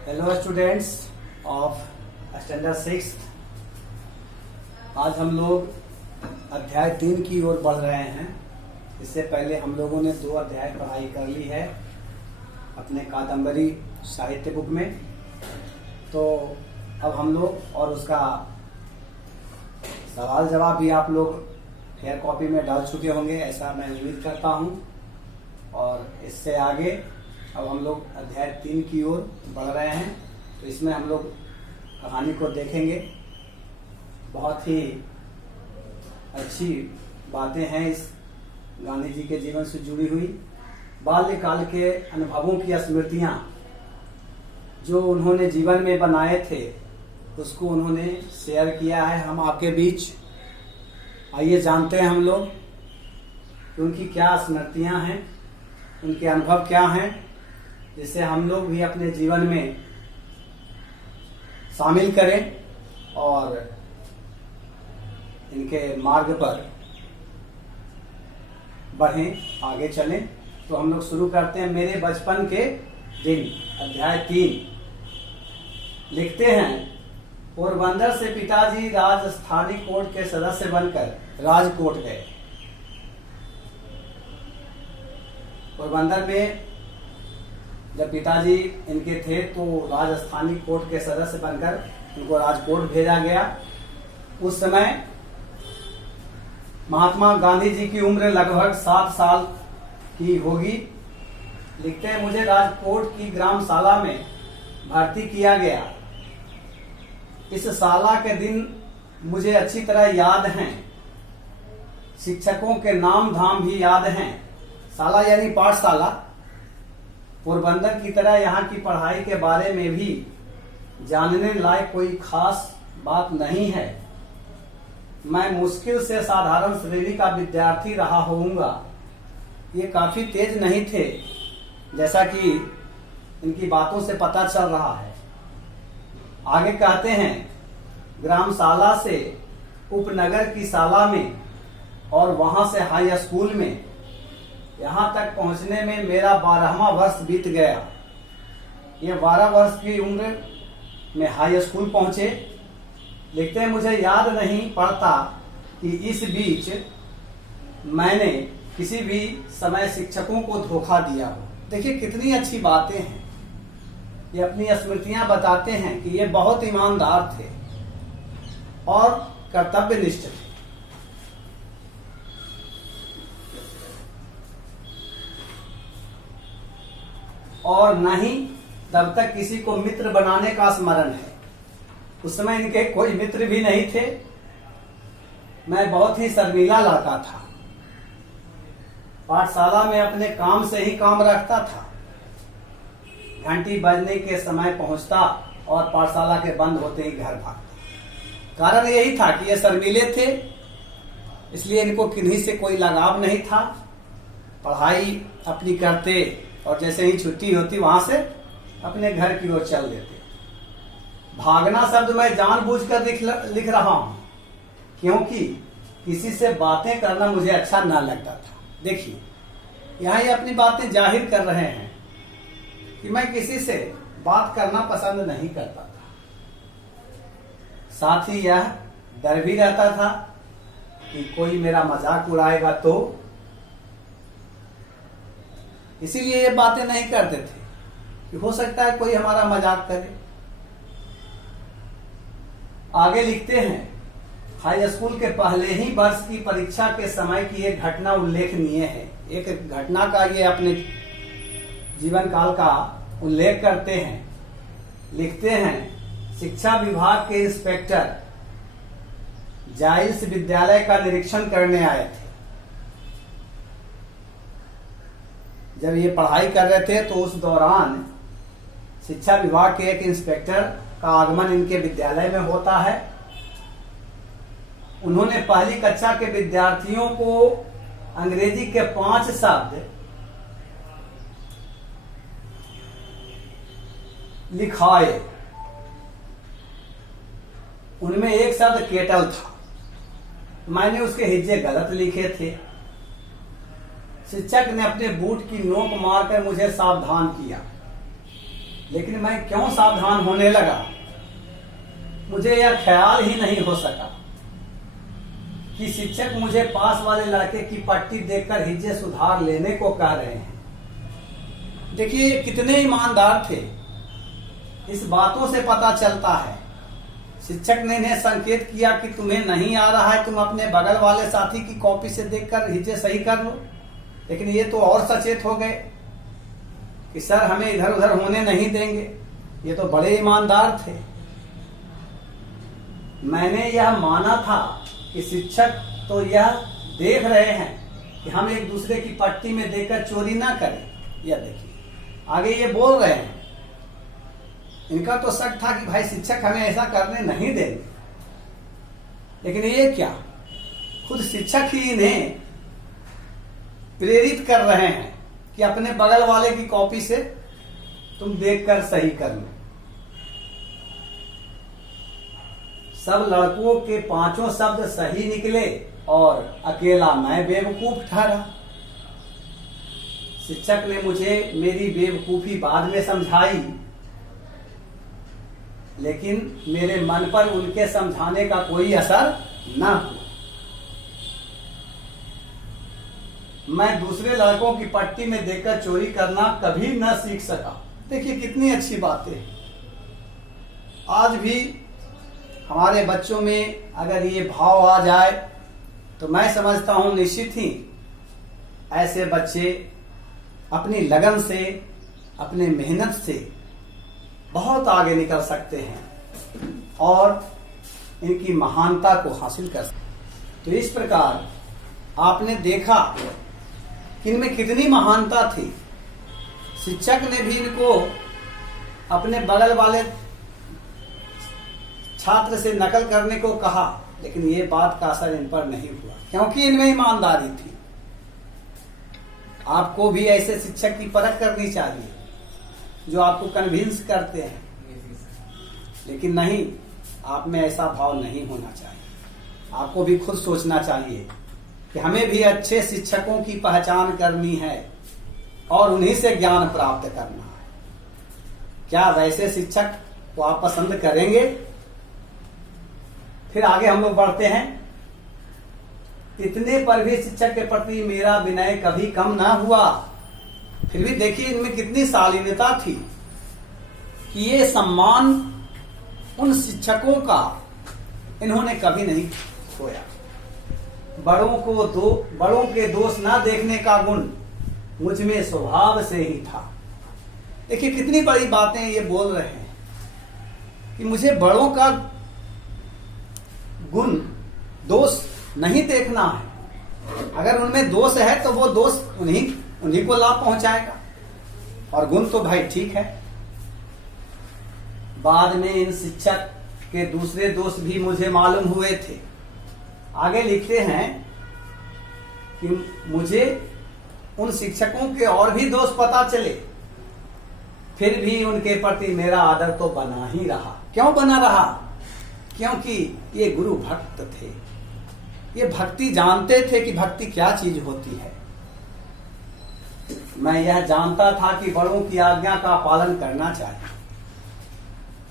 Hello students of standard 6। आज हम लोग अध्याय 3 की ओर बढ़ रहे हैं। इससे पहले हम लोगों ने 2 अध्याय पढ़ाई कर ली है अपने कादम्बरी साहित्य बुक में। तो अब हम लोग और उसका सवाल जवाब भी आप लोग फेयर कॉपी में डाल चुके होंगे, ऐसा मैं उम्मीद करता हूं। और इससे आगे अब हम लोग अध्याय 3 की ओर बढ़ रहे हैं। तो इसमें हम लोग कहानी को देखेंगे। बहुत ही अच्छी बातें हैं इस गांधी जी के जीवन से जुड़ी हुई। बाल्यकाल के अनुभवों की स्मृतियां जो उन्होंने जीवन में बनाए थे उसको उन्होंने शेयर किया है हम आपके बीच। आइए जानते हैं हम लोग कि उनकी क्या स्मृतियां हैं, उनके अनुभव क्या हैं, जिससे हम लोग भी अपने जीवन में शामिल करें और इनके मार्ग पर बढ़ें, आगे चलें। तो हम लोग शुरू करते हैं। मेरे बचपन के दिन, अध्याय 3। लिखते हैं, पोरबंदर से पिताजी राजस्थानी कोर्ट के सदस्य बनकर राजकोट गए। पोरबंदर में जब पिताजी इनके थे तो राजस्थानी कोर्ट के सदस्य बनकर उनको राजकोट भेजा गया। उस समय महात्मा गांधी जी की उम्र लगभग 7 साल की होगी। लिखते हैं, मुझे राजकोट की ग्रामशाला में भर्ती किया गया। इस शाला के दिन मुझे अच्छी तरह याद हैं। शिक्षकों के नाम धाम भी याद हैं। शाला यानी पाठशाला। पोरबंदर की तरह यहाँ की पढ़ाई के बारे में भी जानने लायक कोई खास बात नहीं है। मैं मुश्किल से साधारण श्रेणी का विद्यार्थी रहा होऊंगा। ये काफी तेज नहीं थे, जैसा कि इनकी बातों से पता चल रहा है। आगे कहते हैं, ग्रामशाला से उपनगर की शाला में और वहां से हाई स्कूल में, यहाँ तक पहुंचने में मेरा 12वां वर्ष बीत गया। ये 12 वर्ष की उम्र में हाई स्कूल पहुंचे। लिखते हैं, मुझे याद नहीं पड़ता कि इस बीच मैंने किसी भी समय शिक्षकों को धोखा दिया हो। देखिए कितनी अच्छी बातें हैं। ये अपनी स्मृतियां बताते हैं कि ये बहुत ईमानदार थे और कर्तव्यनिष्ठ थे। और न ही तब तक किसी को मित्र बनाने का स्मरण है। उस समय इनके कोई मित्र भी नहीं थे। मैं बहुत ही शर्मीला लड़का था। पाठशाला में अपने काम से ही काम रखता था। घंटी बजने के समय पहुंचता और पाठशाला के बंद होते ही घर भागता। कारण यही था कि ये शर्मीले थे, इसलिए इनको किन्हीं से कोई लगाव नहीं था। पढ़ाई अपनी करते और जैसे ही छुट्टी होती वहां से अपने घर की ओर चल देते। भागना शब्द मैं जानबूझकर लिख रहा हूं, क्योंकि किसी से बातें करना मुझे अच्छा ना लगता था। देखिए यहाँ ये अपनी बातें जाहिर कर रहे हैं कि मैं किसी से बात करना पसंद नहीं करता था। साथ ही यह डर भी रहता था कि कोई मेरा मजाक उड़ाएगा, तो इसीलिए ये बातें नहीं करते थे कि हो सकता है कोई हमारा मजाक करे। आगे लिखते हैं, हाई स्कूल के पहले ही वर्ष की परीक्षा के समय की एक घटना उल्लेखनीय है। एक घटना का ये अपने जीवन काल का उल्लेख करते हैं। लिखते हैं, शिक्षा विभाग के इंस्पेक्टर जाइल्स विद्यालय का निरीक्षण करने आए थे। जब ये पढ़ाई कर रहे थे तो उस दौरान शिक्षा विभाग के एक इंस्पेक्टर का आगमन इनके विद्यालय में होता है। उन्होंने पहली कक्षा के विद्यार्थियों को अंग्रेजी के 5 शब्द लिखाए। उनमें एक शब्द केटल था। मैंने उसके हिज्जे गलत लिखे थे। शिक्षक ने अपने बूट की नोक मारकर मुझे सावधान किया। लेकिन मैं क्यों सावधान होने लगा, मुझे यह ख्याल ही नहीं हो सका कि शिक्षक मुझे पास वाले लड़के की पट्टी देखकर हिज्जे सुधार लेने को कह रहे हैं। देखिए कितने ईमानदार थे, इस बातों से पता चलता है। शिक्षक ने इन्हें संकेत किया कि तुम्हें नहीं आ रहा है, तुम अपने बगल वाले साथी की कॉपी से देखकर हिज्जे सही कर लो। लेकिन ये तो और सचेत हो गए कि सर हमें इधर उधर होने नहीं देंगे। ये तो बड़े ईमानदार थे। मैंने यह माना था कि शिक्षक तो यह देख रहे हैं कि हम एक दूसरे की पट्टी में देखकर चोरी ना करें। यह देखिए आगे ये बोल रहे हैं, इनका तो शक था कि भाई शिक्षक हमें ऐसा करने नहीं देंगे, लेकिन ये क्या, खुद शिक्षक ही इन्हें प्रेरित कर रहे हैं कि अपने बगल वाले की कॉपी से तुम देखकर सही कर लो। सब लड़कों के पांचों शब्द सही निकले और अकेला मैं बेवकूफ ठहरा। शिक्षक ने मुझे मेरी बेवकूफी बाद में समझाई, लेकिन मेरे मन पर उनके समझाने का कोई असर न हुआ। मैं दूसरे लड़कों की पट्टी में देखकर चोरी करना कभी न सीख सका। देखिए कितनी अच्छी बातें हैं। आज भी हमारे बच्चों में अगर ये भाव आ जाए तो मैं समझता हूं निश्चित ही ऐसे बच्चे अपनी लगन से, अपने मेहनत से बहुत आगे निकल सकते हैं और इनकी महानता को हासिल कर सकते। तो इस प्रकार आपने देखा कि इनमें कितनी महानता थी। शिक्षक ने भी इनको अपने बगल वाले छात्र से नकल करने को कहा, लेकिन ये बात का असर इन पर नहीं हुआ क्योंकि इनमें ईमानदारी थी। आपको भी ऐसे शिक्षक की परख करनी चाहिए जो आपको कन्विंस करते हैं, लेकिन नहीं, आप में ऐसा भाव नहीं होना चाहिए। आपको भी खुद सोचना चाहिए कि हमें भी अच्छे शिक्षकों की पहचान करनी है और उन्हीं से ज्ञान प्राप्त करना है। क्या वैसे शिक्षक को आप पसंद करेंगे? फिर आगे हम लोग बढ़ते हैं। इतने पर भी शिक्षक के प्रति मेरा विनय कभी कम ना हुआ। फिर भी देखिए इनमें कितनी शालीनता थी कि ये सम्मान उन शिक्षकों का इन्होंने कभी नहीं खोया। बड़ों के दोष ना देखने का गुण मुझ में स्वभाव से ही था। देखिए कितनी बड़ी बातें ये बोल रहे हैं कि मुझे बड़ों का गुण, दोष नहीं देखना है। अगर उनमें दोष है तो वो दोष उन्हीं को लाभ पहुंचाएगा, और गुण तो भाई ठीक है। बाद में इन शिक्षक के दूसरे दोस्त भी मुझे मालूम हुए थे। आगे लिखते हैं कि मुझे उन शिक्षकों के और भी दोस्त पता चले, फिर भी उनके प्रति मेरा आदर तो बना ही रहा। क्यों बना रहा? क्योंकि ये गुरु भक्त थे। ये भक्ति जानते थे कि भक्ति क्या चीज होती है। मैं यह जानता था कि बड़ों की आज्ञा का पालन करना चाहिए।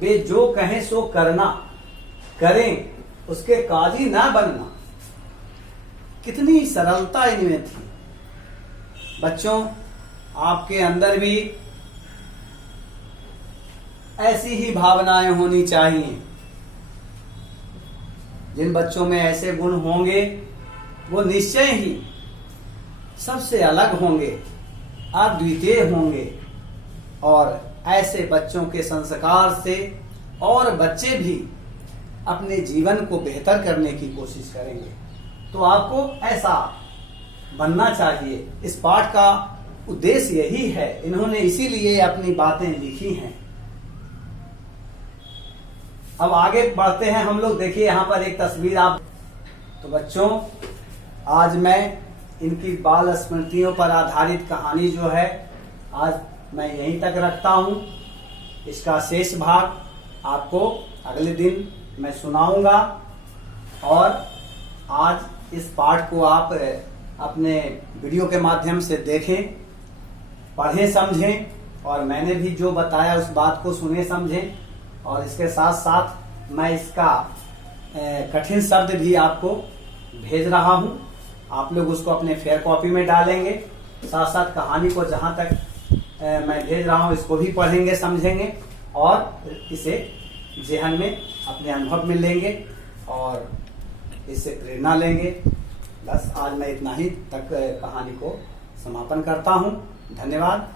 वे जो कहें सो करना, करें, उसके काजी ना बनना। कितनी सरलता इनमें थी। बच्चों, आपके अंदर भी ऐसी ही भावनाएं होनी चाहिए। जिन बच्चों में ऐसे गुण होंगे वो निश्चय ही सबसे अलग होंगे, अद्वितीय होंगे, और ऐसे बच्चों के संस्कार से और बच्चे भी अपने जीवन को बेहतर करने की कोशिश करेंगे। तो आपको ऐसा बनना चाहिए। इस पाठ का उद्देश्य यही है। इन्होंने इसीलिए अपनी बातें लिखी हैं। अब आगे बढ़ते हैं हम लोग। देखिए यहाँ पर एक तस्वीर आप। तो बच्चों, आज मैं इनकी बाल स्मृतियों पर आधारित कहानी जो है आज मैं यहीं तक रखता हूँ। इसका शेष भाग आपको अगले दिन मैं सुनाऊंगा। और आज इस पाठ को आप अपने वीडियो के माध्यम से देखें, पढ़ें, समझें और मैंने भी जो बताया उस बात को सुने समझे, और इसके साथ साथ मैं इसका कठिन शब्द भी आपको भेज रहा हूं। आप लोग उसको अपने फेयर कॉपी में डालेंगे, साथ साथ कहानी को जहां तक मैं भेज रहा हूं इसको भी पढ़ेंगे, समझेंगे और इसे जेहन में अपने अनुभव में लेंगे और इससे प्रेरणा लेंगे। बस आज मैं इतना ही तक कहानी को समापन करता हूं। धन्यवाद।